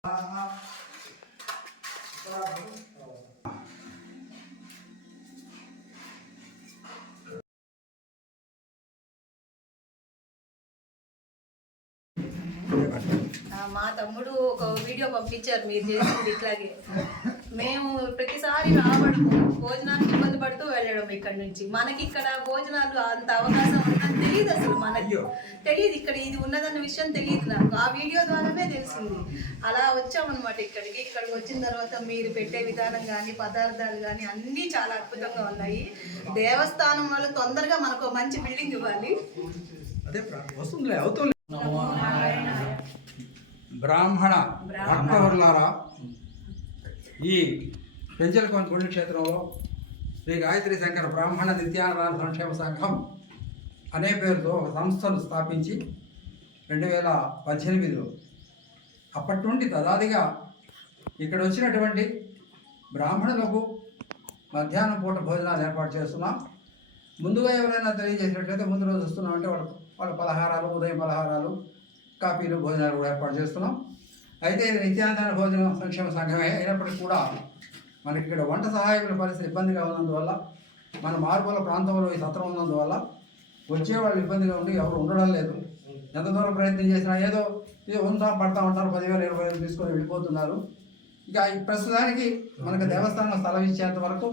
మా తమ్ముడు ఒక వీడియో పంపించారు మీరు చేసింది ఇట్లాగే. మేము ప్రతిసారి రావడం భోజనానికి ఇబ్బంది పడుతూ వెళ్ళడం ఇక్కడ నుంచి. మనకి ఇక్కడ భోజనాలు అంత అవకాశం ఉందని తెలియదు, అసలు మనకి తెలియదు ఇక్కడ ఇది ఉన్నదన్న విషయం తెలియదు నాకు. ఆ వీడియో ద్వారానే తెలిసింది. అలా వచ్చామన్నమాట ఇక్కడికి వచ్చిన తర్వాత మీరు పెట్టే విధానం కానీ పదార్థాలు కానీ అన్నీ చాలా అద్భుతంగా ఉన్నాయి. దేవస్థానం వాళ్ళు తొందరగా మనకు మంచి బిల్డింగ్ ఇవ్వాలి. బ్రాహ్మణ భక్తవర్లారా, ఈ పెంచలకోన పుణ్యక్షేత్రంలో శ్రీ గాయత్రి శంకర బ్రాహ్మణ నిత్యానదాన సంక్షేమ సంఘం అనే పేరుతో ఒక సంస్థను స్థాపించి 2018లో అప్పటి నుండి తదాదిగా ఇక్కడ వచ్చినటువంటి బ్రాహ్మణులకు మధ్యాహ్నం పూట భోజనాలు ఏర్పాటు చేస్తున్నాం. ముందుగా ఎవరైనా తెలియజేసినట్లయితే ముందు రోజు వస్తున్నామంటే వాళ్ళ పలహారాలు, ఉదయం పలహారాలు, కాఫీలు, భోజనాలు కూడా ఏర్పాటు చేస్తున్నాం. అయితే ఇది నిత్యానంద భోజన సంక్షేమ సంఘమే అయినప్పటికీ కూడా మనకి ఇక్కడ వంట సహాయకుల పరిస్థితి ఇబ్బందిగా ఉన్నందువల్ల, మన మారుమూల ప్రాంతంలో ఈ సత్రం ఉన్నందువల్ల వచ్చేవాళ్ళు ఇబ్బందిగా ఉండి ఎవరు ఉండడం లేదు. ఎంత దూరం ప్రయత్నం చేసినా ఏదో ఉందా పడతా ఉంటారు, 10,000 20,000 తీసుకొని వెళ్ళిపోతున్నారు. ఇక ప్రస్తుతానికి మనకు దేవస్థానం స్థలం ఇచ్చేంత వరకు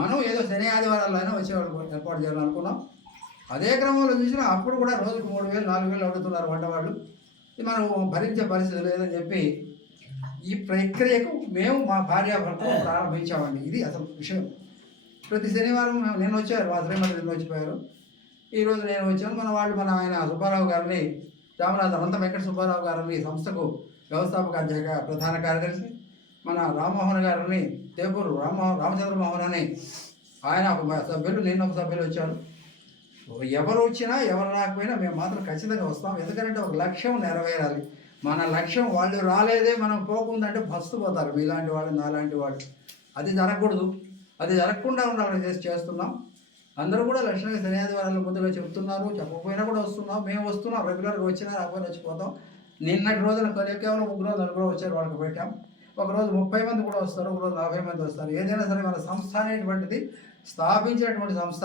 మనం ఏదో శని ఆదివారాల్లో అయినా వచ్చేవాళ్ళు ఏర్పాటు చేయాలనుకున్నాం. అదే క్రమంలో చూసినా అప్పుడు కూడా రోజుకు 3,000 4,000 అడుగుతున్నారు వంటవాళ్ళు. ఇది మనం భరించే పరిస్థితి లేదని చెప్పి ఈ ప్రక్రియకు మేము మా భార్యాభర్తలు ప్రారంభించామండి. ఇది అసలు విషయం. ప్రతి శనివారం నేను వచ్చారు, మా శ్రీమతి నిన్న వచ్చిపోయారు, ఈరోజు నేను వచ్చాను. మన ఆయన సుబ్బారావు గారిని, రామనాథ అనంత వెంకట సుబ్బారావు గారిని సంస్థకు వ్యవస్థాపక అధ్యక్ష ప్రధాన కార్యదర్శి, మన రామ్మోహన్ గారిని తేపూరు రామచంద్రమోహన్ అని ఆయన ఒక సభ్యులు, నేను ఒక సభ్యులు వచ్చారు. ఎవరు వచ్చినా ఎవరు రాకపోయినా మేము మాత్రం ఖచ్చితంగా వస్తాం. ఎందుకంటే ఒక లక్ష్యం నెరవేరాలి. మన లక్ష్యం వాళ్ళు రాలేదే మనం పోకుందంటే భస్తుపోతారు మీలాంటి వాళ్ళు, నాలాంటి వాళ్ళు. అది జరగకూడదు. అది జరగకుండా ఉండాలని చేస్తున్నాం. అందరూ కూడా లక్ష్యంగా శని ఆదివారాలు ముందుగా చెప్తున్నారు, చెప్పకపోయినా కూడా వస్తున్నాం. మేము వస్తున్నాం, రెగ్యులర్గా వచ్చినా రాకపోయినా వచ్చిపోతాం. నిన్నటి రోజున కేవలం 3 4 వచ్చారు, వాళ్ళకి పెట్టాం. ఒకరోజు 30 మంది కూడా వస్తారు, ఒకరోజు 40 మంది వస్తారు. ఏదైనా సరే మన సంస్థ అనేటువంటిది స్థాపించినటువంటి సంస్థ,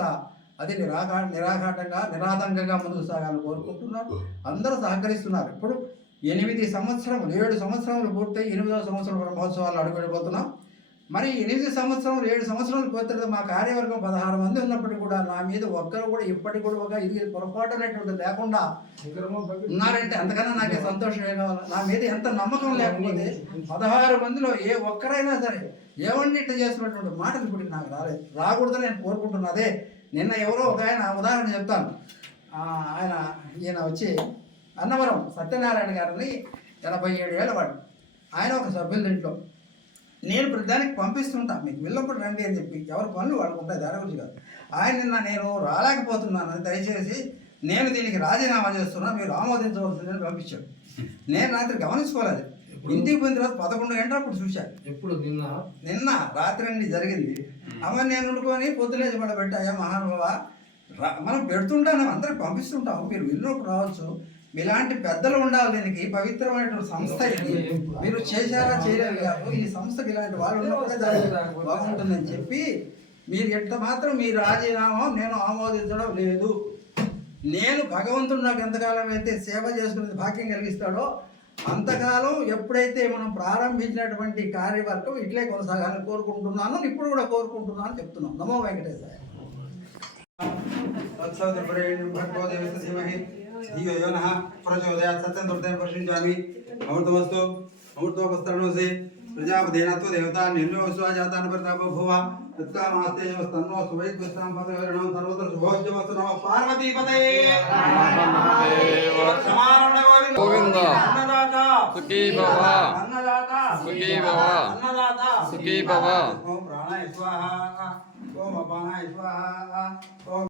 అది నిరాఘాటంగా నిరాతంకంగా ముందుకు సాగాలని కోరుకుంటున్నారు. అందరూ సహకరిస్తున్నారు. ఇప్పుడు 7 సంవత్సరములు పూర్తయి 8వ సంవత్సరం బ్రహ్మోత్సవాలు అడుగుపెడిపోతున్నాం. మరి 8 సంవత్సరాలు 7 సంవత్సరాలు పూర్తి మా కార్యవర్గం 16 మంది ఉన్నప్పటికీ కూడా నా మీద ఒక్కరు కూడా ఇప్పటికి కూడా ఒక ఇది పొరపాటు అనేటువంటిది లేకుండా ఉన్నారంటే అంతకన్నా నాకు సంతోషమే కావాలి. నా మీద ఎంత నమ్మకం లేకపోతే 16 మందిలో ఏ ఒక్కరైనా సరే ఏమన్నా ఇట్లా చేస్తున్నటువంటి మాటలు ఇప్పుడు నాకు రాకూడదని నేను కోరుకుంటున్నా. అదే నిన్న ఎవరో ఒక ఆయన ఉదాహరణ చెప్తాను. ఈయన వచ్చి అన్నవరం సత్యనారాయణ గారిని 87 ఏళ్ళ వాడు. ఆయన ఒక సభ్యుల ఇంట్లో నేను ప్రతిదానికి పంపిస్తుంటాను, మీకు వెళ్ళప్పుడు రండి అని చెప్పి. ఎవరి పనులు వాళ్ళకు ఉంటాయి, దాని గురించి కాదు. ఆయన నిన్న నేను రాలేకపోతున్నాను, దయచేసి నేను దీనికి రాజీనామా చేస్తున్నా, మీరు ఆమోదించవలసిందని పంపించాడు. నేను రాత్రి గమనించుకోలేదు. ఇంటికి పోయిన తర్వాత 11 గంటలు అప్పుడు చూశాను. ఎప్పుడు? నిన్న రాత్రి అండి జరిగింది. అవన్నీ నేను వండుకొని పొద్దులేసి కూడా పెట్టాయా మహానుభావ, మనం పెడుతుంటాను, అందరికి పంపిస్తుంటాము, మీరు వెళ్ళినప్పుడు రావచ్చు. మీలాంటి పెద్దలు ఉండాలి. దీనికి పవిత్రమైనటువంటి సంస్థ ఇది. మీరు చేశారా చేయలేదు కాదు, ఈ సంస్థకి ఇలాంటి వాళ్ళు ఉన్నప్పుడే బాగుంటుందని చెప్పి మీరు ఎంత మాత్రం మీ రాజీనామా నేను ఆమోదించడం లేదు. నేను భగవంతుడు నాకు ఎంతకాలం అయితే సేవ చేసుకునేది భాగ్యం కలిగిస్తాడో అంతకాలం ఎప్పుడైతే మనం ప్రారంభించినటువంటి కార్యవర్గం ఇట్లే కొనసాగాలని కోరుకుంటున్నాను, ఇప్పుడు కూడా కోరుకుంటున్నాను చెప్తున్నాను. నమో వెంకటేశాయ. అమృతమస్తు అమృతోపస్తరణోసి ప్రజాపదేనత్వ దేవతా నిర్ణో విశ్వాజాతాన్ ప్రతాపో భువ తత్కామాస్తేజస్తన్నో సువైద్వస్తాం పదవిరణం సర్వత్ర శుభోజ్యమస్తు. నమః పార్వతీపతయే గోవింద సుఖీ భవ సుఖీ భవ సుఖీ భవ. ఓం ప్రాణాయ స్వాహా, ఓం అపానాయ స్వాహా, ఓం